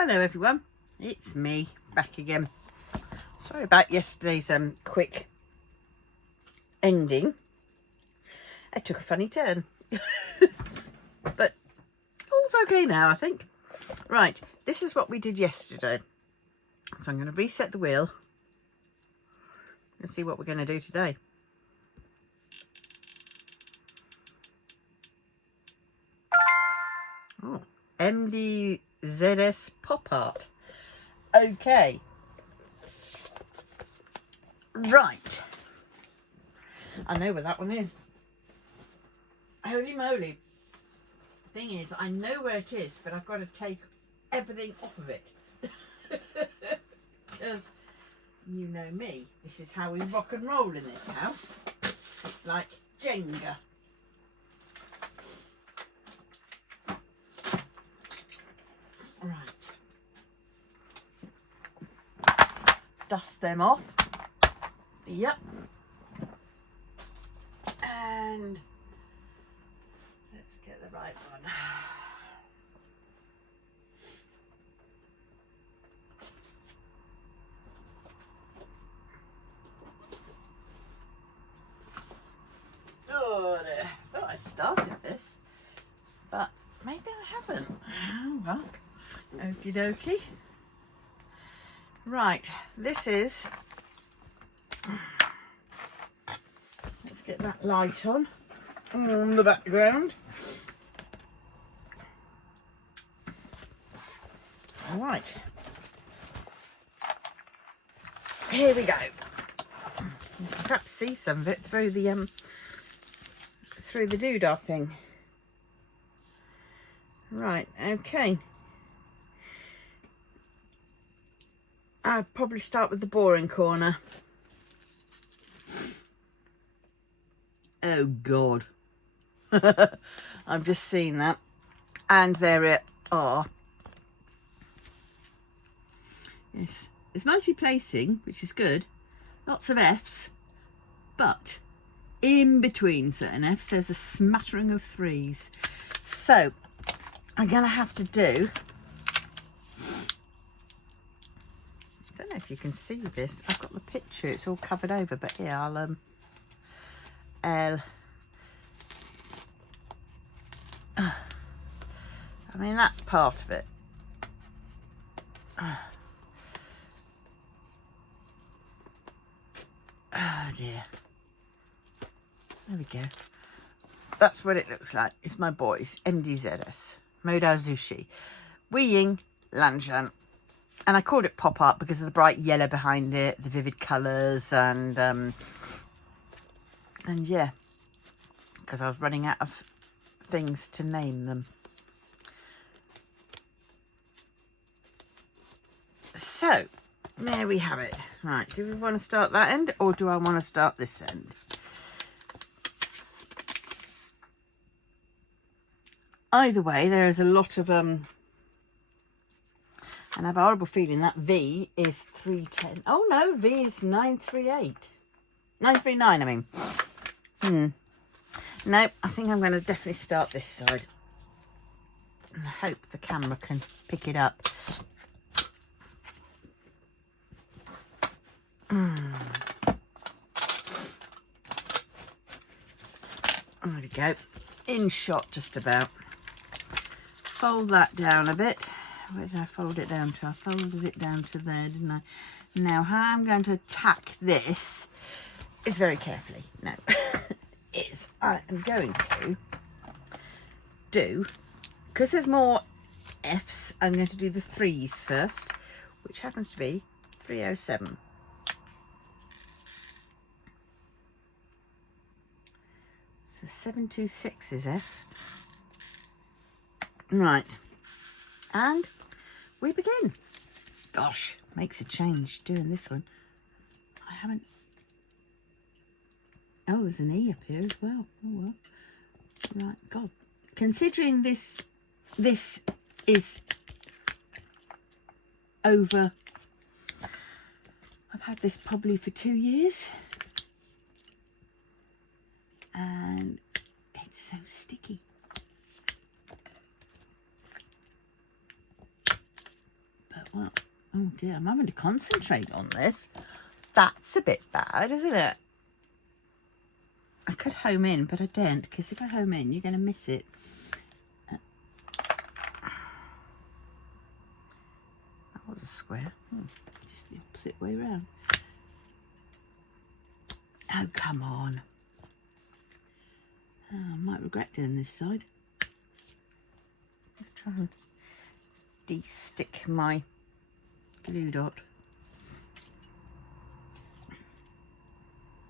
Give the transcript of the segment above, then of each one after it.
Hello everyone, it's me back again. Sorry about yesterday's quick ending. It took a funny turn. But all's okay now, I think. Right, this is what we did yesterday. So I'm going to reset the wheel and see what we're going to do today. Oh, MDZS Pop Art. Okay. Right. I know where that one is. Holy moly. Thing is, I know where it is, but I've got to take everything off of it. Because, you know me, this is how we rock and roll in this house. It's like Jenga. Right. Dust them off. Yep. And let's get the right one. Oh, I thought I'd started this, but maybe I haven't. Oh, well, okie dokie. Right, this is, let's get that light on the background. All right, here we go. You can perhaps see some of it through the doodah thing. Right, okay. I'd probably start with the boring corner. Oh God. I've just seen that. And there it are. Yes, it's multi-placing, which is good. Lots of Fs, but in between certain Fs, there's a smattering of 3s. So I'm gonna have to do, I don't know if you can see this. I've got the picture, it's all covered over, but yeah, I mean, that's part of it. Oh dear. There we go. That's what it looks like. It's my boys, MDZS, Modao Zushi, Wei Ying, Lanshan. And I called it pop art because of the bright yellow behind it, the vivid colours, and yeah, because I was running out of things to name them. So, there we have it. Right, do we want to start that end or do I want to start this end? Either way, there is a lot of, and I have a horrible feeling that V is 310. Oh no, V is 938. 939, I mean. No, I think I'm going to definitely start this side. And I hope the camera can pick it up. There we go. In shot just about. Fold that down a bit. Where did I fold it down to? I folded it down to there, didn't I? Now, how I'm going to attack this is very carefully. No, is I am going to do, because there's more Fs, I'm going to do the 3s first, which happens to be 307. So 726 is F. Right. And we begin. Gosh, makes a change doing this one. I haven't... Oh, there's an E up here as well. Oh, well. Right, God. Considering this is over... I've had this probably for 2 years. And it's so sticky. Well, oh dear, I'm having to concentrate on this. That's a bit bad, isn't it? I could home in, but I don't, because if I home in, you're going to miss it. That was a square. Just the opposite way round. Oh, come on. Oh, I might regret doing this side. Let's try and de-stick my glue dot.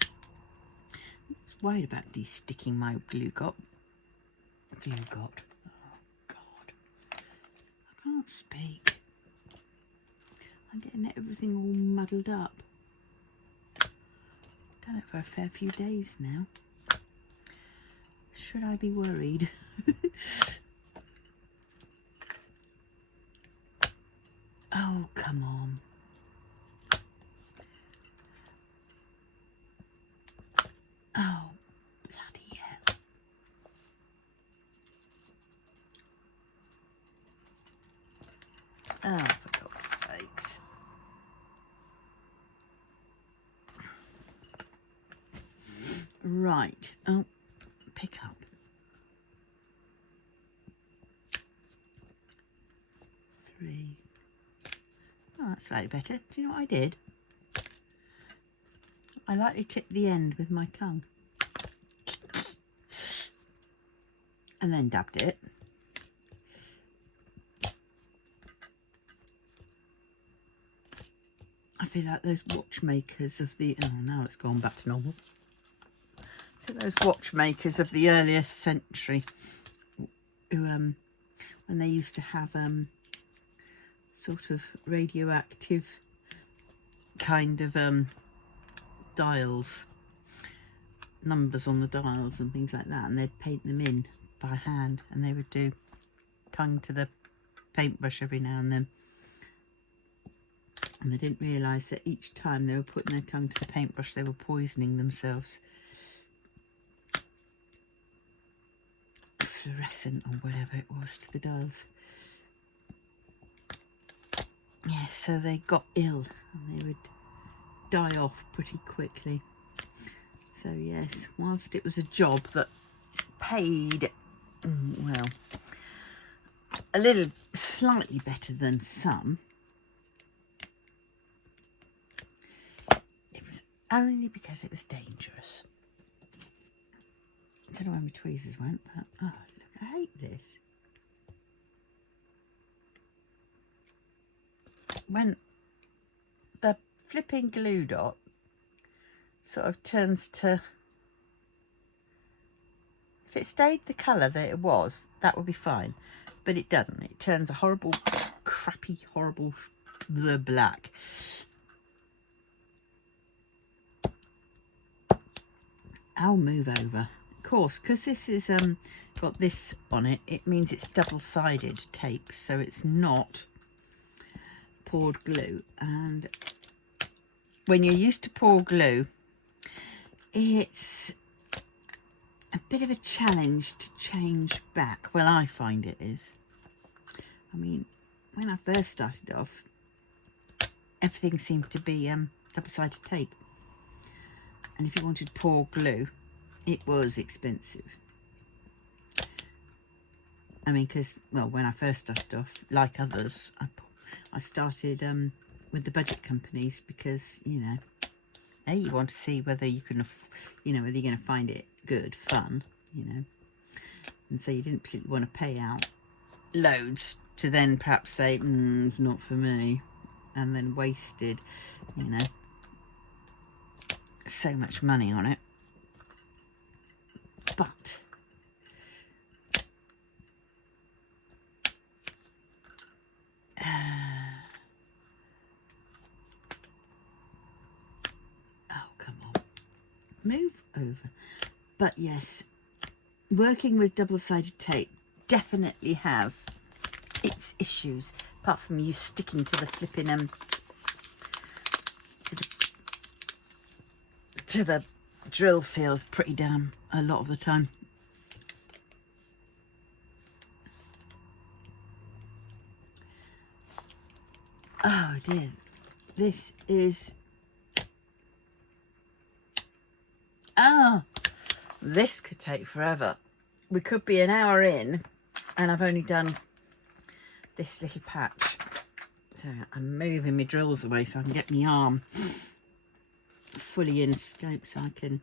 I was worried about de-sticking my glue dot. Oh, God. I can't speak. I'm getting everything all muddled up. Done it for a fair few days now. Should I be worried? Oh, come on. Oh, bloody hell. Oh, for God's sakes. Right. Oh, pick up. Three. Oh, that's slightly better. Do you know what I did? I lightly tipped the end with my tongue. And then dabbed it. I feel like those watchmakers of the... Oh, now it's gone back to normal. So those watchmakers of the earlier century who, when they used to have sort of radioactive kind of dials, numbers on the dials and things like that, and they'd paint them in by hand, and they would do tongue to the paintbrush every now and then. And they didn't realise that each time they were putting their tongue to the paintbrush, they were poisoning themselves. Fluorescent or whatever it was to the dials. Yeah, so they got ill and they would die off pretty quickly. So yes, whilst it was a job that paid, well, a little slightly better than some, it was only because it was dangerous. I don't know where my tweezers went, but oh look, I hate this. When the flipping glue dot sort of turns to, if it stayed the colour that it was, that would be fine, but it doesn't. It turns a horrible, crappy, horrible the black. I'll move over. Of course, because this is got this on it, it means it's double-sided tape, so it's not poured glue. And when you're used to pour glue, it's a bit of a challenge to change back. Well, I find it is. I mean, when I first started off, everything seemed to be double-sided tape, and if you wanted to pour glue, it was expensive. I mean, because, well, when I first started off, like others, I started with the budget companies because, you know, A, you want to see whether you can, you know, whether you're going to find it good, fun, you know. And so you didn't particularly want to pay out loads to then perhaps say, it's not for me. And then wasted, you know, so much money on it. But oh, come on, move over. But yes, working with double-sided tape definitely has its issues, apart from you sticking to the flipping to the drill field pretty damn a lot of the time. Oh dear, this is, this could take forever. We could be an hour in and I've only done this little patch. So I'm moving my drills away so I can get my arm fully in scope so I can...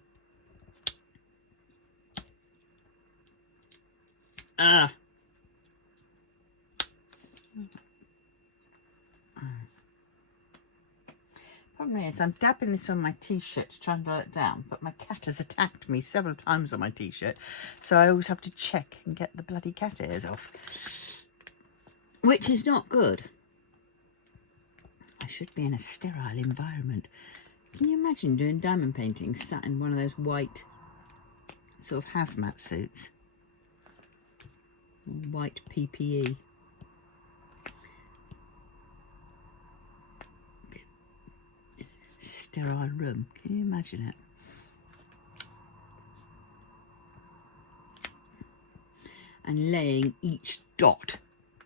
Problem is, I'm dabbing this on my t-shirt to try and blow it down, but my cat has attacked me several times on my t-shirt, so I always have to check and get the bloody cat ears off, which is not good. I should be in a sterile environment. Can you imagine doing diamond painting sat in one of those white sort of hazmat suits? White PPE. Sterile room. Can you imagine it? And laying each dot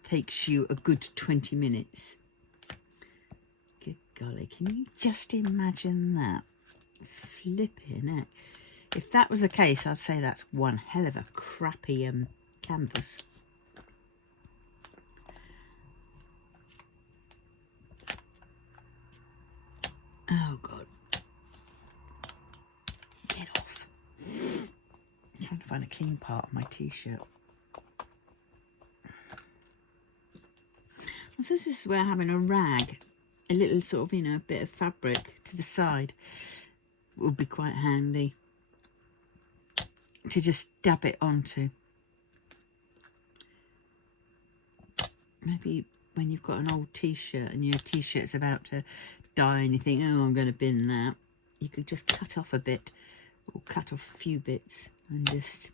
takes you a good 20 minutes. Good golly, can you just imagine that? Flipping heck. If that was the case, I'd say that's one hell of a crappy canvas. Oh God. Get off. I'm trying to find a clean part of my t-shirt. Well, this is where having a rag, a little sort of, you know, bit of fabric to the side would be quite handy to just dab it onto. Maybe when you've got an old t-shirt and your t-shirt's about to die and you think, oh, I'm going to bin that, you could just cut off a bit or cut off a few bits and just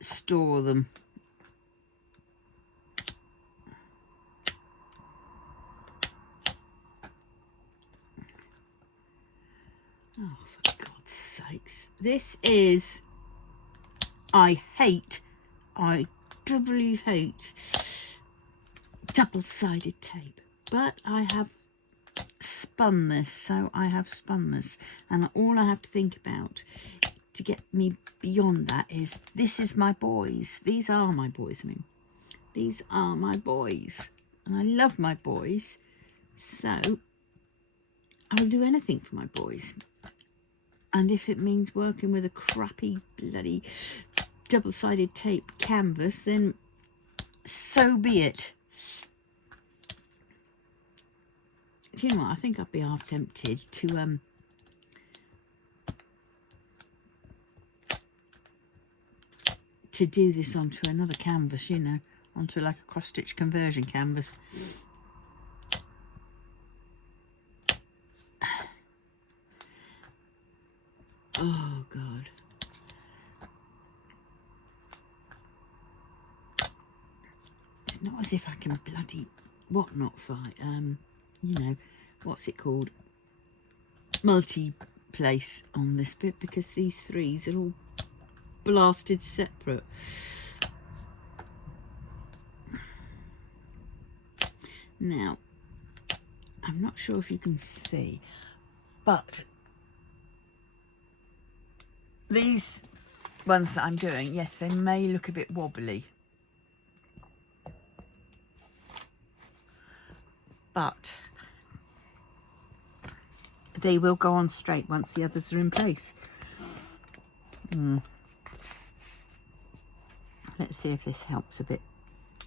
store them. Oh, for God's sakes. This is, I doubly hate double-sided tape. But I have spun this, so I have spun this. And all I have to think about to get me beyond that is, this is my boys. These are my boys. I mean, these are my boys. And I love my boys. So I'll do anything for my boys. And if it means working with a crappy bloody double-sided tape canvas, then so be it. Do you know what? I think I'd be half tempted to do this onto another canvas, you know, onto like a cross-stitch conversion canvas. Oh God. It's not as if I can bloody not fight. You know, what's it called? Multi-place on this bit, because these threes are all blasted separate. Now, I'm not sure if you can see, but these ones that I'm doing, yes, they may look a bit wobbly, but they will go on straight once the others are in place. Let's see if this helps a bit,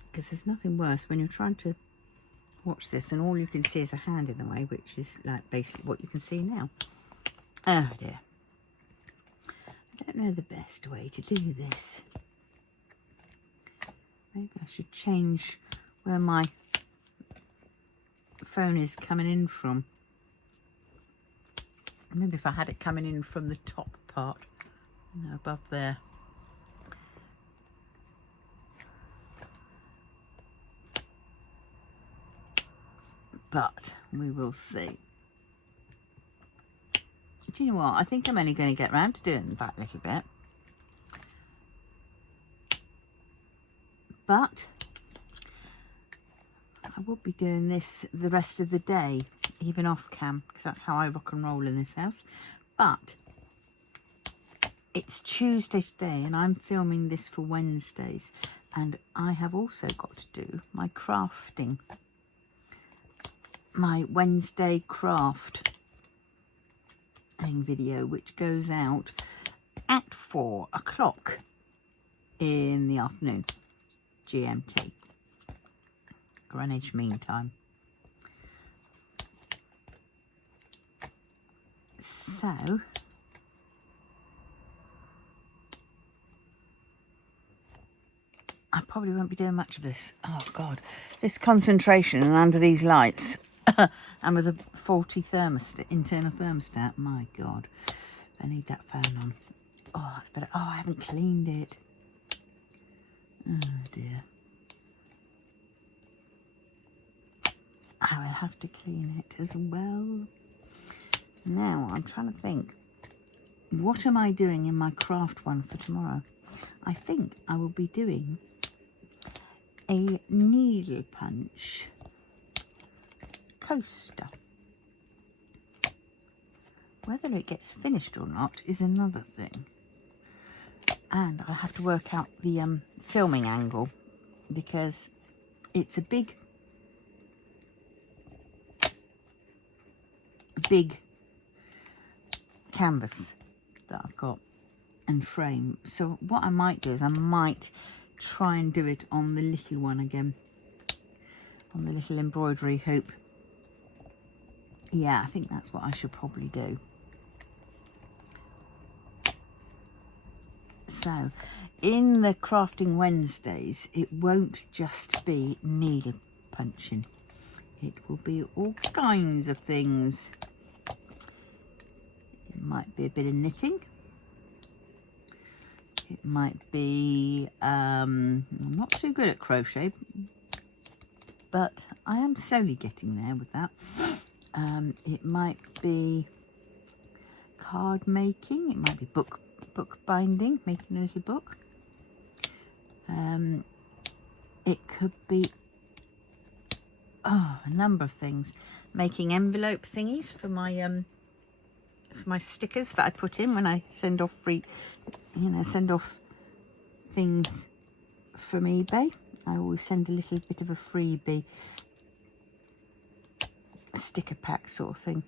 because there's nothing worse when you're trying to watch this and all you can see is a hand in the way, which is like basically what you can see now. Oh dear. I don't know the best way to do this. Maybe I should change where my phone is coming in from. Maybe if I had it coming in from the top part, you know, above there. But we will see. Do you know what? I think I'm only going to get round to doing that little bit. But I will be doing this the rest of the day, even off cam, because that's how I rock and roll in this house. But it's Tuesday today and I'm filming this for Wednesdays, and I have also got to do my crafting, my Wednesday craft video, which goes out at 4 o'clock in the afternoon, GMT, Greenwich Mean Time. So I probably won't be doing much of this. Oh God, this concentration and under these lights and with a faulty thermostat, internal thermostat, my God, I need that fan on. Oh, that's better. Oh, I haven't cleaned it. Oh dear. I will have to clean it as well. Now, I'm trying to think, what am I doing in my craft one for tomorrow? I think I will be doing a needle punch coaster. Whether it gets finished or not is another thing. And I have to work out the filming angle, because it's a big canvas that I've got and frame. So what I might do is I might try and do it on the little one again, on the little embroidery hoop. Yeah, I think that's what I should probably do. So in the Crafting Wednesdays, it won't just be needle punching. It will be all kinds of things. It might be a bit of knitting. It might be, I'm not too good at crochet, but I am slowly getting there with that. It might be card making. It might be book binding, making a little book. It could be a number of things. Making envelope thingies for my stickers that I put in when I send off send off things from eBay. I always send a little bit of a freebie sticker pack sort of thing.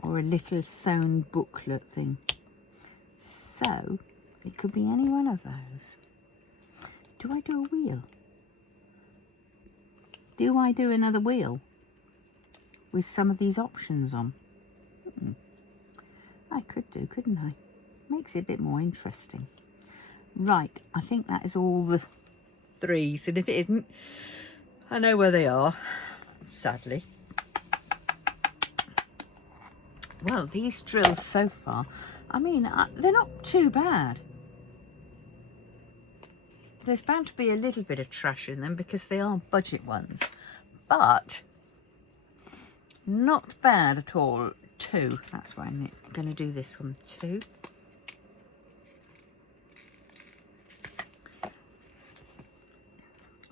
Or a little sewn booklet thing. So it could be any one of those. Do I do a wheel? Do I do another wheel with some of these options on? I could do, couldn't I? Makes it a bit more interesting. Right, I think that is all the threes, and if it isn't, I know where they are, sadly. Well, these drills so far, I mean, they're not too bad. There's bound to be a little bit of trash in them because they are budget ones, but not bad at all. 2, that's why I'm going to do this one, 2.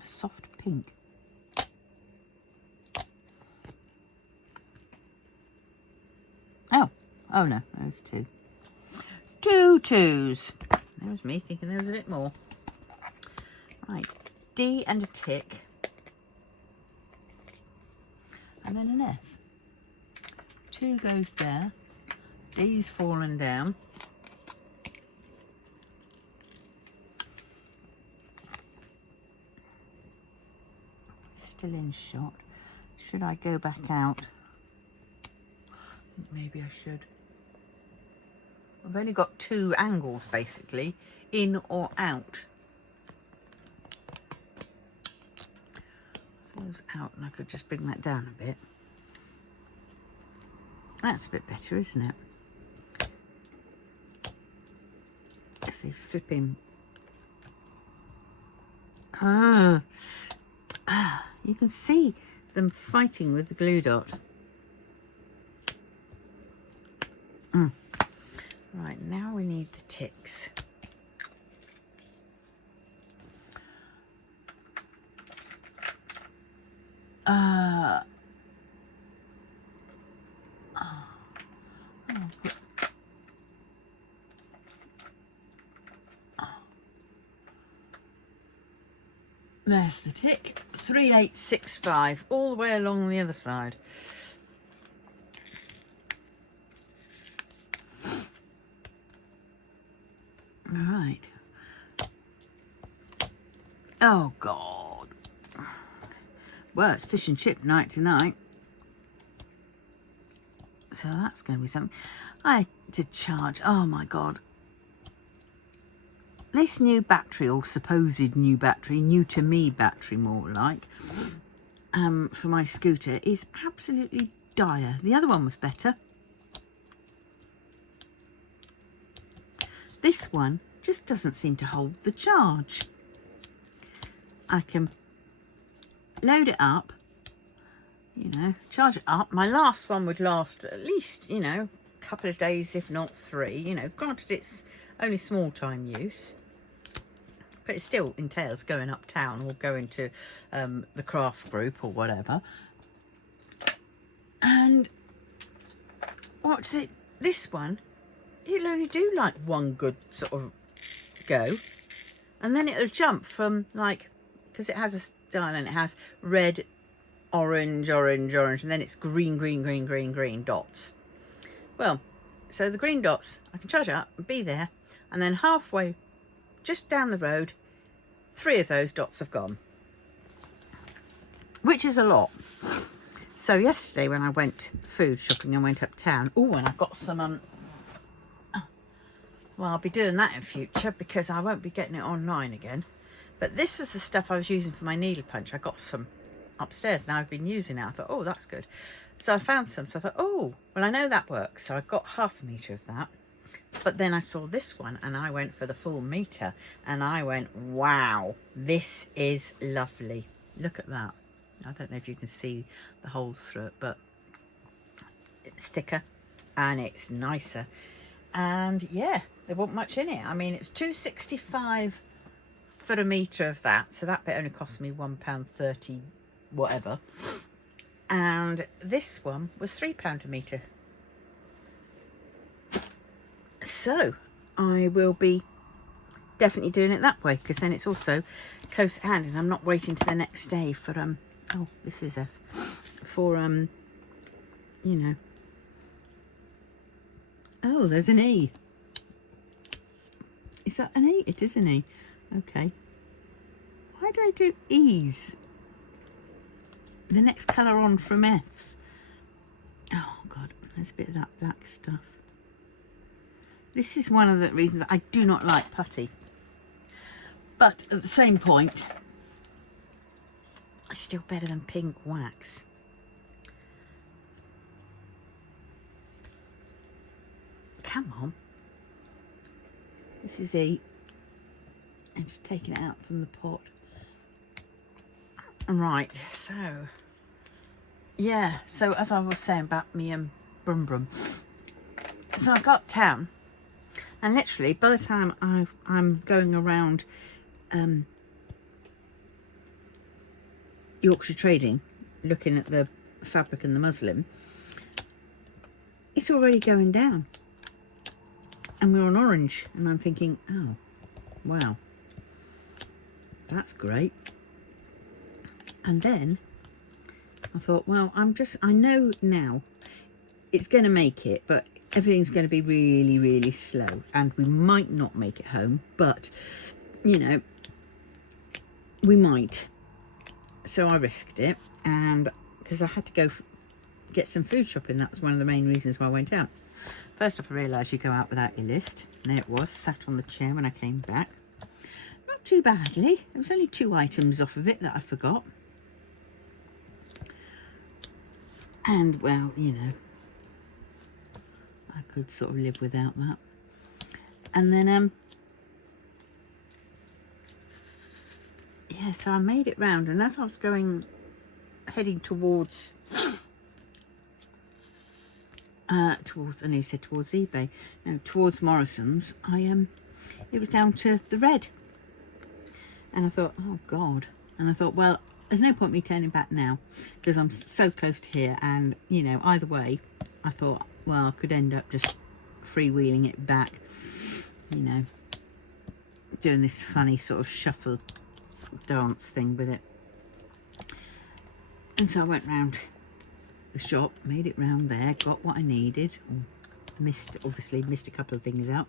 Soft pink. Oh no, there's 2. 2 2s. There was me thinking there was a bit more. Right, D and a tick. And then an F. 2 goes there. D's fallen down. Still in shot. Should I go back out? Maybe I should. I've only got 2 angles basically, in or out. So it's out, and I could just bring that down a bit. That's a bit better, isn't it? If these flipping... you can see them fighting with the glue dot. Right, now we need the ticks. There's the tick. 3865 all the way along the other side. All right. Oh God. Well, it's fish and chip night tonight. So that's going to be something. I had to charge. Oh my God. This new battery, or supposed new battery, new to me battery more like, for my scooter is absolutely dire. The other one was better. This one just doesn't seem to hold the charge. I can load it up, you know, charge it up. My last one would last at least, you know, a couple of days, if not 3. You know, granted it's only small time use, but it still entails going uptown or going to the craft group or whatever. And what's it? This one, it'll only do like one good sort of go, and then it'll jump from like, because it has a style and it has red, orange, orange, orange, and then it's green, green, green, green, green dots. Well, so the green dots, I can charge it up and be there, and then halfway just down the road, 3 of those dots have gone, which is a lot. So yesterday when I went food shopping and went uptown, oh, and I got some well, I'll be doing that in future because I won't be getting it online again. But this was the stuff I was using for my needle punch. I got some upstairs and I've been using it. I thought, oh, that's good. So I found some. So I thought, oh, well, I know that works. So I got half a metre of that. But then I saw this one and I went for the full metre. And I went, wow, this is lovely. Look at that. I don't know if you can see the holes through it, but it's thicker and it's nicer. And yeah, there wasn't much in it. I mean, it was £2.65 for a metre of that. So that bit only cost me £1.30 whatever. And this one was £3 a metre. So I will be definitely doing it that way, because then it's also close at hand and I'm not waiting to the next day for oh, this is F, for you know. Oh, there's an E. Is that an E? It is an E. Okay. Why do I do E's? The next colour on from F's. Oh God, there's a bit of that black stuff. This is one of the reasons I do not like putty. But at the same point, it's still better than pink wax. Come on. This is E. And just taking it out from the pot. Right, so yeah, so as I was saying about me and Brum Brum, so I got town, and literally by the time I'm going around Yorkshire Trading, looking at the fabric and the muslin, it's already going down. And we're on orange, and I'm thinking, oh, wow, that's great. And then I thought, well, I know now it's going to make it, but everything's going to be really, really slow. And we might not make it home, but, you know, we might. So I risked it, and because I had to go get some food shopping, that was one of the main reasons why I went out. First off, I realised you go out without your list. And there it was, sat on the chair when I came back. Not too badly. There was only 2 items off of it that I forgot. And, well, you know, I could sort of live without that. And then, yeah, so I made it round. And as I was heading towards... towards eBay, no, towards Morrison's, it was down to the red, and I thought, oh God, and I thought, well, there's no point me turning back now because I'm so close to here, and you know, either way I thought, well, I could end up just freewheeling it back, you know, doing this funny sort of shuffle dance thing with it. And so I went round the shop, made it round there, got what I needed, obviously missed a couple of things out,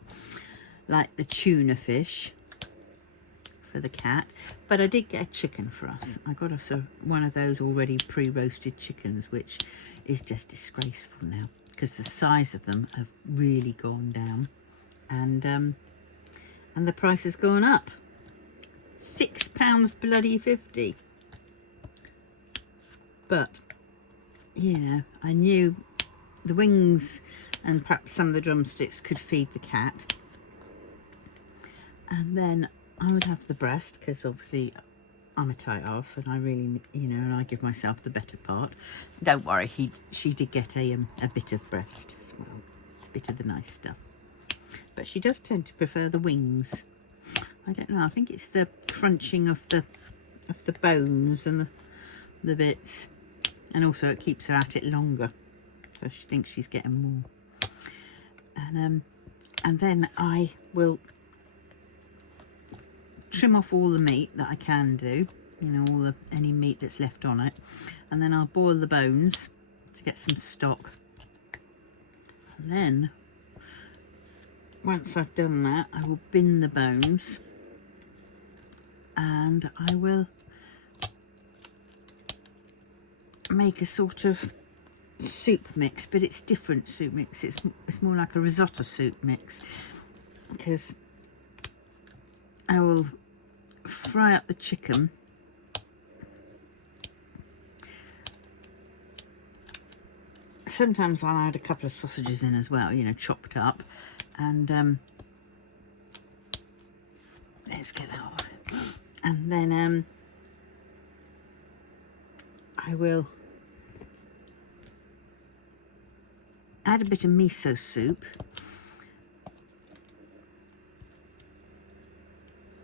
like the tuna fish for the cat, but I did get a chicken for us. I got us one of those already pre-roasted chickens, which is just disgraceful now because the size of them have really gone down, and the price has gone up. £6 bloody 50. But you know, I knew the wings and perhaps some of the drumsticks could feed the cat, and then I would have the breast, because obviously I'm a tight arse and I really, you know, and I give myself the better part. Don't worry, she did get a bit of breast as well, a bit of the nice stuff, but she does tend to prefer the wings. I don't know, I think it's the crunching of the bones and the bits, and also it keeps her at it longer, so she thinks she's getting more. And then I will trim off all the meat that I can do, you know, any meat that's left on it, and then I'll boil the bones to get some stock. And then once I've done that, I will bin the bones, and I will make a sort of soup mix, but it's different soup mix. It's more like a risotto soup mix, because I will fry up the chicken, sometimes I'll add a couple of sausages in as well, you know, chopped up, and let's get that off. And then I will add a bit of miso soup,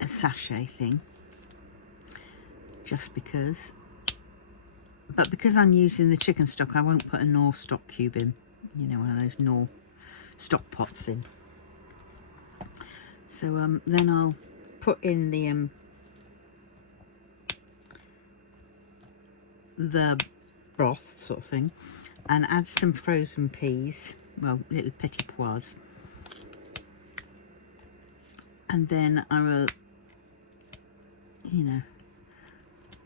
a sachet thing, just because. But because I'm using the chicken stock, I won't put a Knorr stock cube in, you know, one of those Knorr stock pots in. So then I'll put in the broth sort of thing, and add some frozen peas, well, little petit pois, and then I will, you know,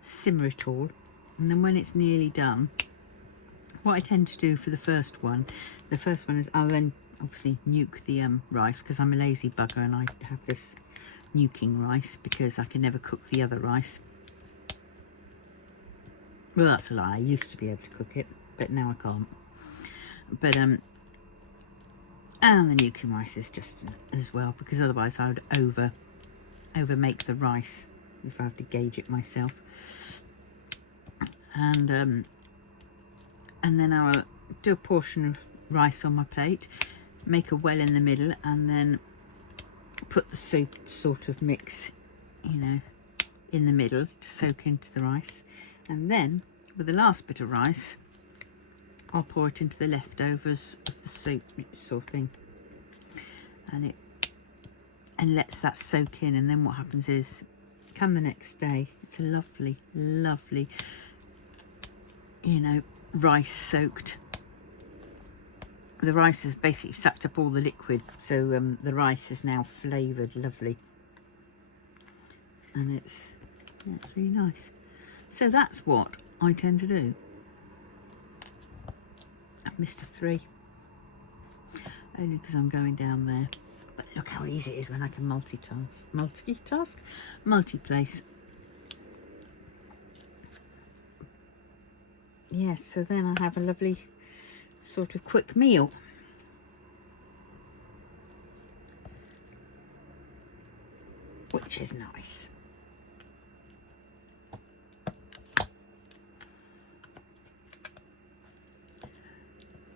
simmer it all. And then when it's nearly done, what I tend to do for the first one is I'll then obviously nuke the rice, because I'm a lazy bugger and I have this nuking rice because I can never cook the other rice. Well, that's a lie, I used to be able to cook it, but now I can't. But and the nuking rice is just as well, because otherwise I would over make the rice if I have to gauge it myself. And then I will do a portion of rice on my plate, make a well in the middle, and then put the soup sort of mix, you know, in the middle to soak into the rice. And then with the last bit of rice, I'll pour it into the leftovers of the soup sort of thing, and lets that soak in. And then what happens is, come the next day, it's a lovely, lovely, you know, rice soaked. The rice has basically sucked up all the liquid, so the rice is now flavoured lovely, and it's really nice. So that's what I tend to do. I've missed a 3, only because I'm going down there, but look how easy it is when I can multi-place. Yes, so then I have a lovely sort of quick meal. Which is nice.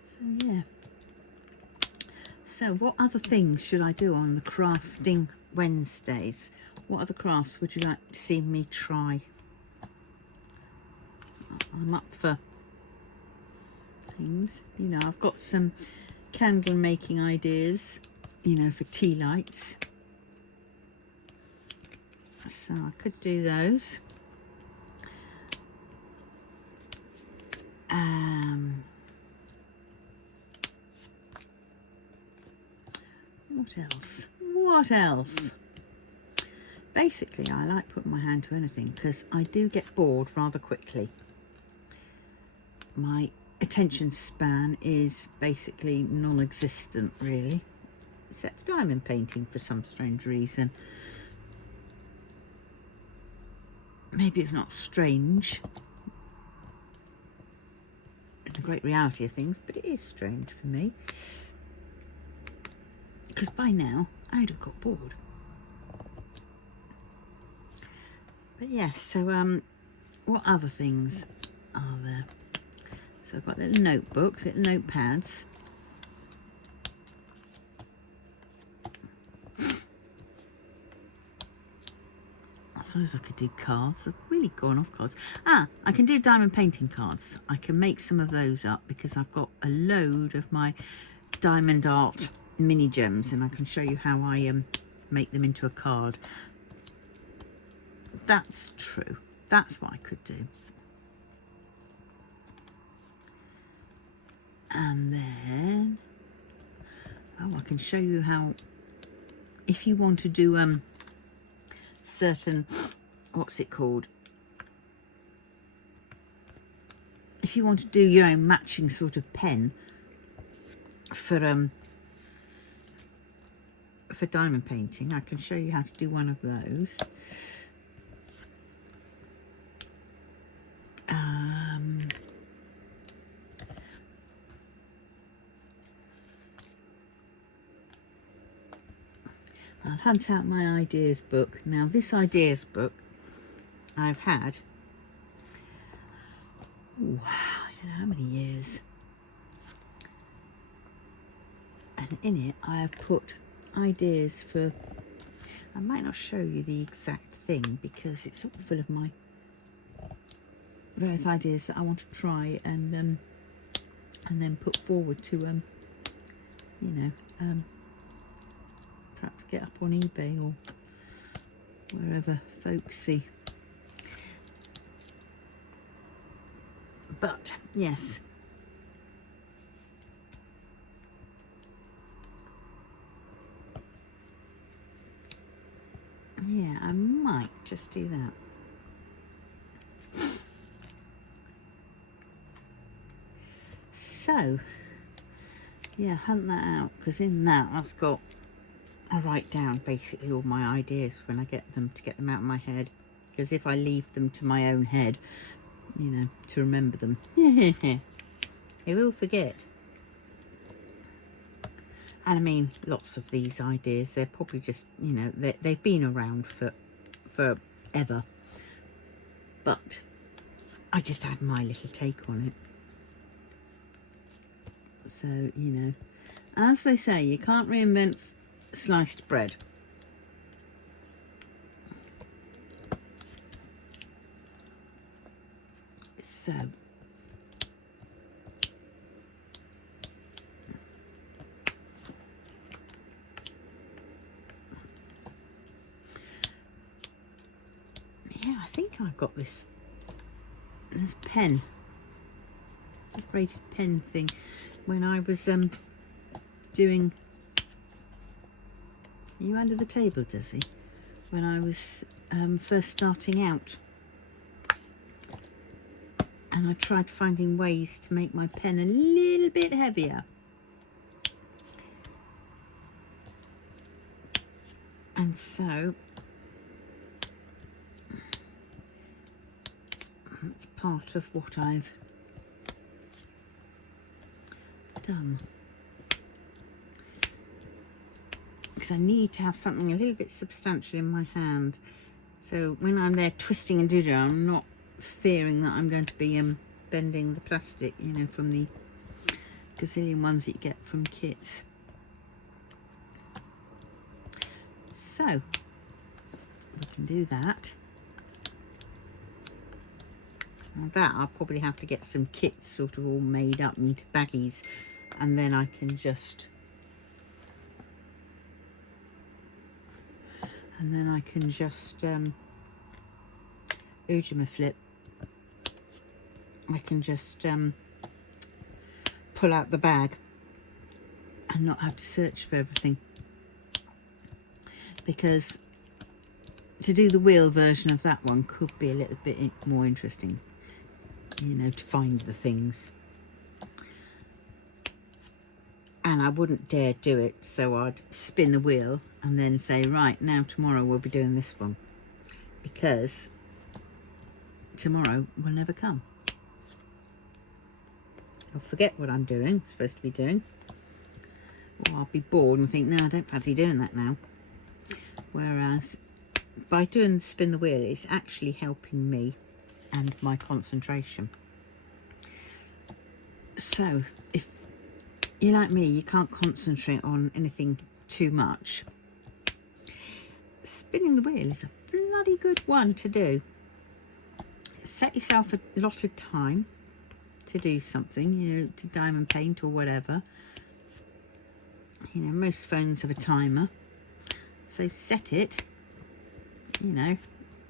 So yeah. So what other things should I do on the crafting Wednesdays? What other crafts would you like to see me try? I'm up for things. You know, I've got some candle making ideas, you know, for tea lights. So I could do those. What else? What else? Basically, I like putting my hand to anything because I do get bored rather quickly. My attention span is basically non-existent, really, except diamond painting for some strange reason. Maybe it's not strange in the great reality of things, but it is strange for me because by now I'd have got bored. But yes, so what other things are there? So I've got little notebooks, little notepads. I suppose I could do cards. I've really gone off cards. I can do diamond painting cards. I can make some of those up because I've got a load of my diamond art mini gems, and I can show you how I make them into a card. That's true. That's what I could do. And then, oh, I can show you how, if you want to do certain, what's it called? If you want to do your own matching sort of pen for diamond painting, I can show you how to do one of those. I'll hunt out my ideas book. Now this ideas book I've had, ooh, I don't know how many years, and in it I have put ideas for, I might not show you the exact thing because it's all full of my various ideas that I want to try and then put forward to you know, perhaps get up on eBay or wherever folks see. But yes, yeah, I might just do that. So yeah, hunt that out, because in that's got, I write down basically all my ideas when I get them, to get them out of my head, because if I leave them to my own head, you know, to remember them, I will forget. And I mean, lots of these ideas, they're probably just, you know, they've been around for forever, but I just add my little take on it. So, you know, as they say, you can't reinvent sliced bread. So yeah, I think I've got this pen, braided pen thing, when I was doing, are you under the table, Desi? When I was first starting out, and I tried finding ways to make my pen a little bit heavier, and so it's part of what I've done, because I need to have something a little bit substantial in my hand, so when I'm there twisting and doodling, I'm not fearing that I'm going to be bending the plastic, you know, from the gazillion ones that you get from kits. So we can do that. That I'll probably have to get some kits sort of all made up into baggies, and then I can just Ujima flip. I can just pull out the bag and not have to search for everything, because to do the wheel version of that one could be a little bit more interesting, you know, to find the things. And I wouldn't dare do it, so I'd spin the wheel and then say, right, now tomorrow we'll be doing this one, because tomorrow will never come. I'll forget what I'm supposed to be doing, or I'll be bored and think, no, I don't fancy doing that now. Whereas by doing spin the wheel, it's actually helping me and my concentration. So if you're like me, you can't concentrate on anything too much, spinning the wheel is a bloody good one to do. Set yourself a lot of time to do something, you know, to diamond paint or whatever. You know, most phones have a timer, so set it, you know,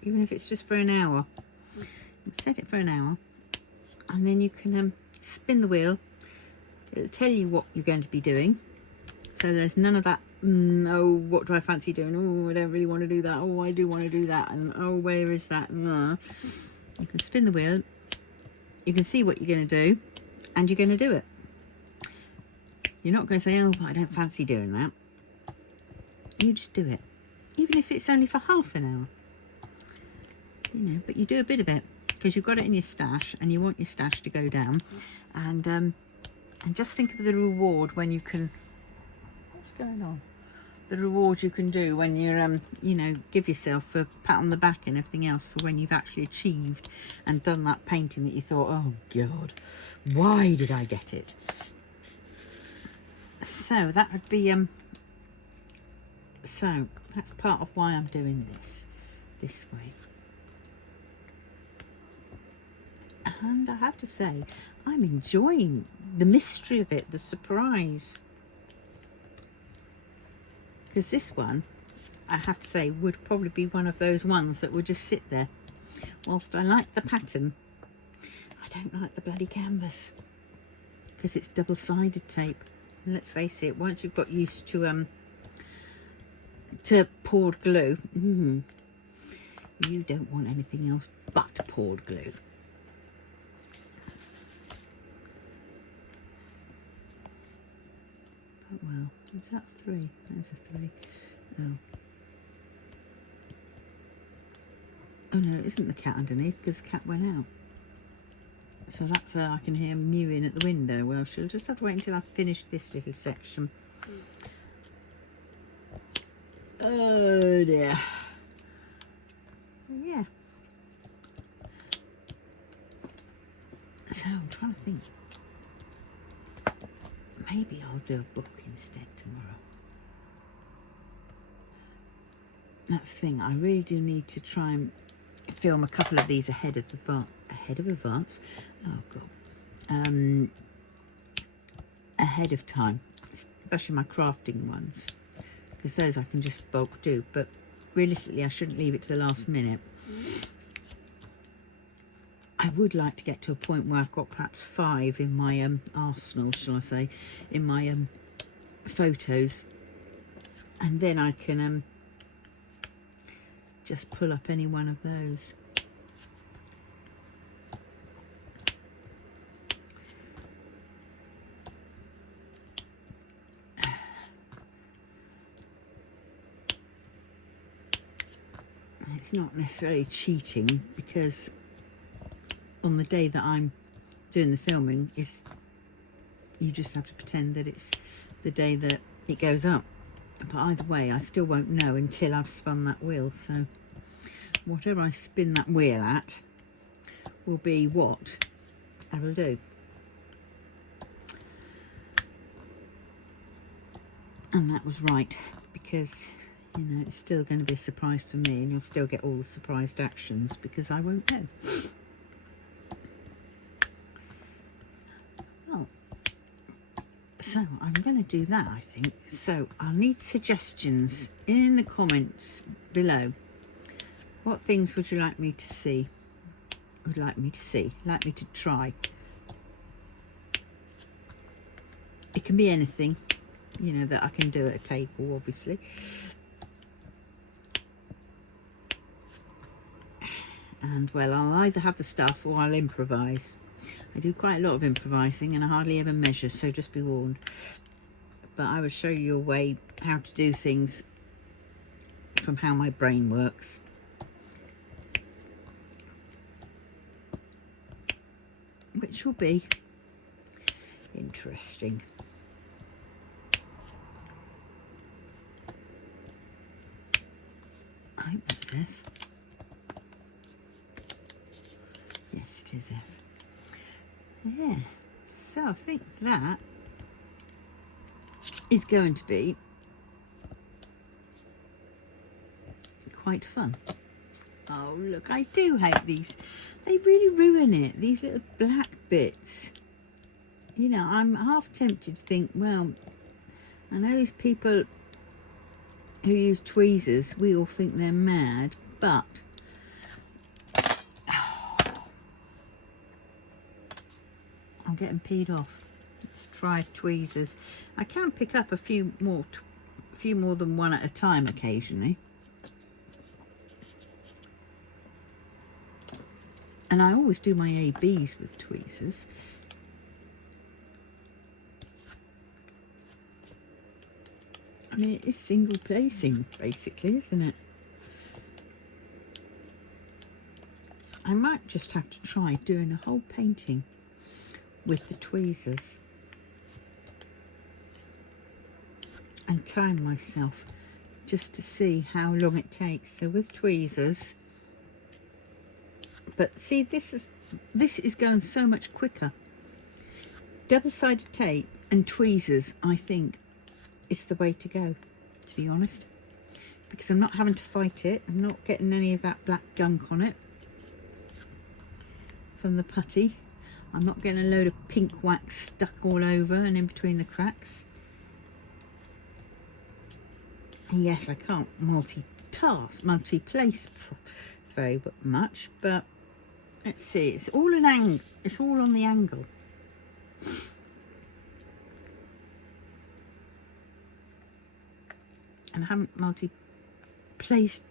even if it's just for an hour. Set it for an hour, and then you can spin the wheel. It'll tell you what you're going to be doing, so there's none of that, oh, what do I fancy doing? Oh, I don't really want to do that. Oh, I do want to do that. And oh, where is that? You can spin the wheel, you can see what you're going to do, and you're going to do it. You're not going to say, oh, but I don't fancy doing that. You just do it, even if it's only for half an hour, you know, but you do a bit of it because you've got it in your stash and you want your stash to go down. And just think of the reward when you can, what's going on? The reward you can do when you're, you know, give yourself a pat on the back and everything else for when you've actually achieved and done that painting that you thought, oh God, why did I get it? So that would be, so that's part of why I'm doing this way. And I have to say, I'm enjoying the mystery of it, the surprise. Because this one, I have to say, would probably be one of those ones that would just sit there. Whilst I like the pattern, I don't like the bloody canvas, because it's double-sided tape. And let's face it, once you've got used to poured glue, you don't want anything else but poured glue. But well, is that 3? There's a 3. Oh. Oh no, it isn't the cat underneath, because the cat went out. So that's I can hear mewing at the window. Well, she'll just have to wait until I finish this little section. Oh dear. Yeah. So I'm trying to think. Maybe I'll do a book instead tomorrow. That's the thing. I really do need to try and film a couple of these ahead of advance. Oh God. Ahead of time, especially my crafting ones, because those I can just bulk do. But realistically, I shouldn't leave it to the last minute. I would like to get to a point where I've got perhaps 5 in my arsenal, shall I say, in my photos, and then I can just pull up any one of those. It's not necessarily cheating, because on the day that I'm doing the filming, you just have to pretend that it's the day that it goes up. But either way, I still won't know until I've spun that wheel. So whatever I spin that wheel at will be what I will do. And that was right, because, you know, it's still going to be a surprise for me, and you'll still get all the surprised actions because I won't know. So I'm going to do that, I think. So I'll need suggestions in the comments below. What things would you like me to see? Like me to try? It can be anything, you know, that I can do at a table, obviously. And well, I'll either have the stuff or I'll improvise. I do quite a lot of improvising and I hardly ever measure, so just be warned. But I will show you a way how to do things from how my brain works. Which will be interesting. I hope that's F. Yes, it is F. Yeah, so I think that is going to be quite fun. Oh, look, I do hate these. They really ruin it, these little black bits. You know, I'm half tempted to think, well, I know these people who use tweezers, we all think they're mad, but I'm getting peed off. Let's try tweezers. I can pick up a few more than one at a time occasionally. And I always do my ABs with tweezers. I mean, it is single placing, basically, isn't it? I might just have to try doing a whole painting with the tweezers and time myself just to see how long it takes. So with tweezers, but see, this is going so much quicker. Double-sided tape and tweezers, I think, is the way to go, to be honest, because I'm not having to fight it. I'm not getting any of that black gunk on it from the putty. I'm not getting a load of pink wax stuck all over and in between the cracks. And yes, I can't multi-place very much, but let's see. It's all an angle. It's all on the angle. And I haven't multi-placed.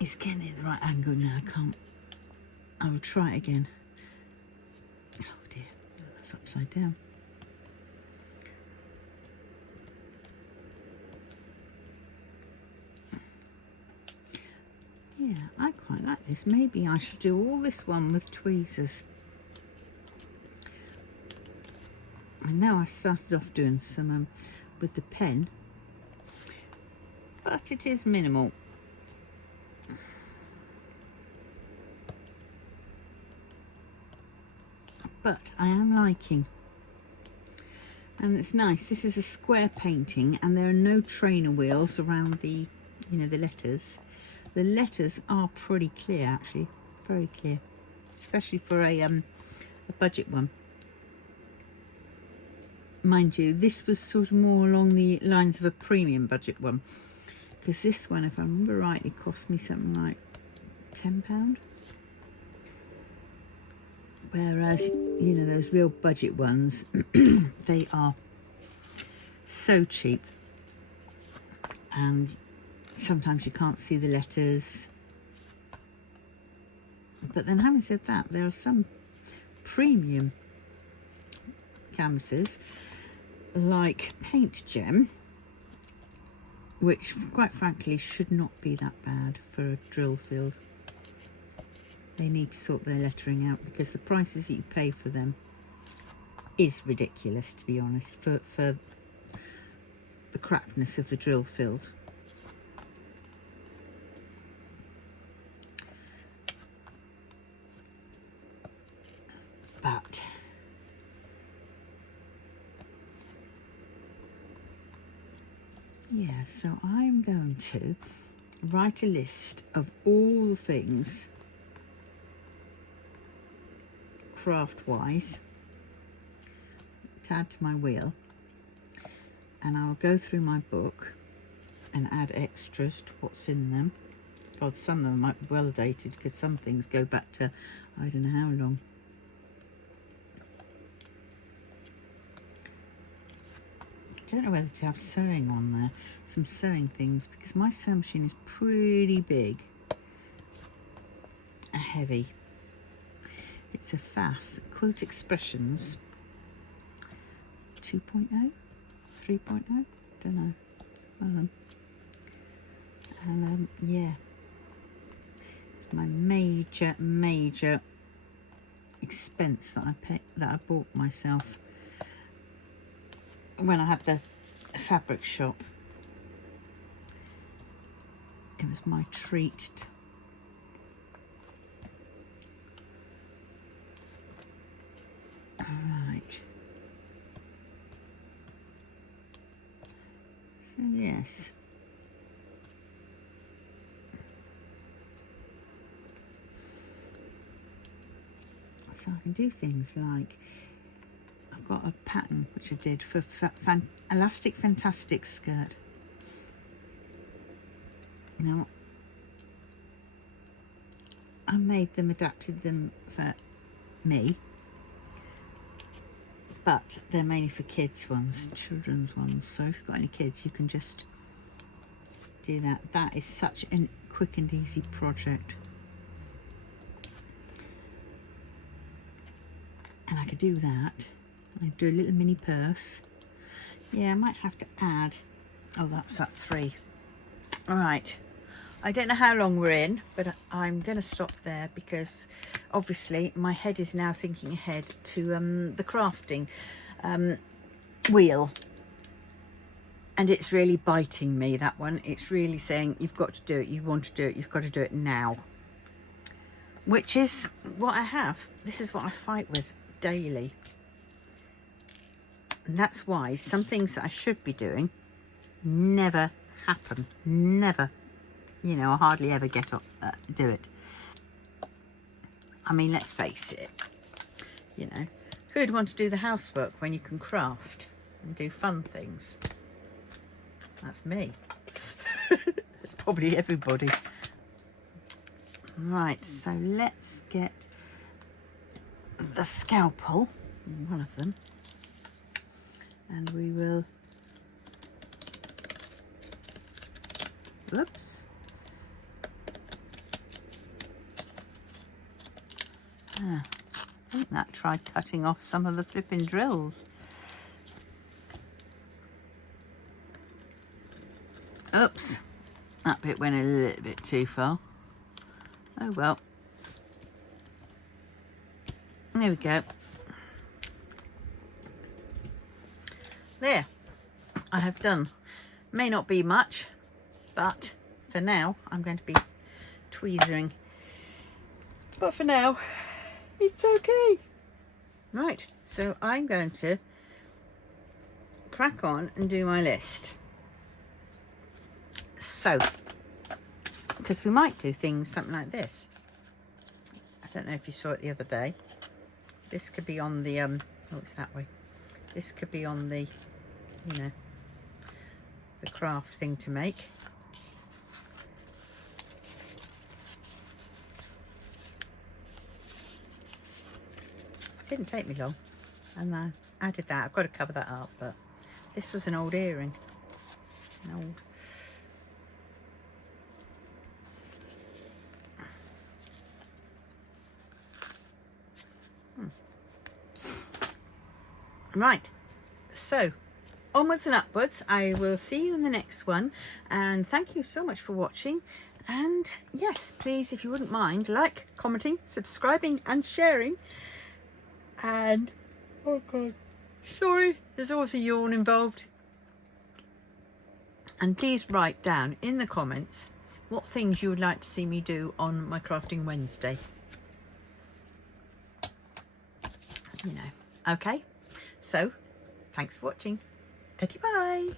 It's getting at the right angle now. I can't. I will try it again. Oh dear, that's upside down. Yeah, I quite like this. Maybe I should do all this one with tweezers. I know I started off doing some with the pen, but it is minimal. But I am liking, and it's nice. This is a square painting and there are no trainer wheels around the, you know, the letters. The letters are pretty clear, actually, very clear, especially for a budget one. Mind you, this was sort of more along the lines of a premium budget one, because this one, if I remember rightly, cost me something like £10. Whereas, you know, those real budget ones, they are so cheap. And sometimes you can't see the letters. But then having said that, there are some premium canvases like Paint Gem, which quite frankly should not be that bad for a drill field. They need to sort their lettering out, because the prices that you pay for them is ridiculous, to be honest, for the crapness of the drill field. But yeah, so I'm going to write a list of all the things. craft wise to add to my wheel, and I'll go through my book and add extras to what's in them. God, some of them might be well dated because some things go back to I don't know how long. I don't know whether to have sewing on there, some sewing things, because my sewing machine is pretty big and heavy. It's a FAF, Quilt Expressions 2.0, 3.0, don't know. And yeah, it's my major expense that I bought myself when I had the fabric shop. It was my treat. Right. So yes. So I can do things like, I've got a pattern which I did for Elastic Fantastic skirt. Now, I made them, adapted them for me, but they're mainly for kids ones, children's ones. So if you've got any kids, you can just do that. That is such a quick and easy project. And I could do that. I do a little mini purse. Yeah, I might have to add, oh, that's at 3. All right. I don't know how long we're in, but I'm going to stop there because obviously my head is now thinking ahead to the crafting wheel. And it's really biting me, that one. It's really saying, you've got to do it, you want to do it, you've got to do it now. Which is what I have. This is what I fight with daily. And that's why some things that I should be doing never happen. Never. You know, I hardly ever get up, do it. I mean, let's face it. You know, who'd want to do the housework when you can craft and do fun things? That's me. It's probably everybody. Right, so let's get the scalpel, one of them, and we will, whoops, I think that tried cutting off some of the flipping drills. Oops, that bit went a little bit too far. Oh well. There we go. There, I have done. May not be much, but for now I'm going to be tweezering. But for now, it's okay. Right, so I'm going to crack on and do my list. So, because we might do things something like this. I don't know if you saw it the other day. This could be on the, oh, it's that way. This could be on the, you know, the craft thing to make. It didn't take me long. And I added that. I've got to cover that up, but this was an old earring. An old. Right, so onwards and upwards. I will see you in the next one, and thank you so much for watching. And yes, please, if you wouldn't mind, like, commenting, subscribing and sharing. And oh god, sorry, there's always a yawn involved. And please write down in the comments what things you would like to see me do on my Crafting Wednesday. You know, okay. So, thanks for watching. Bye.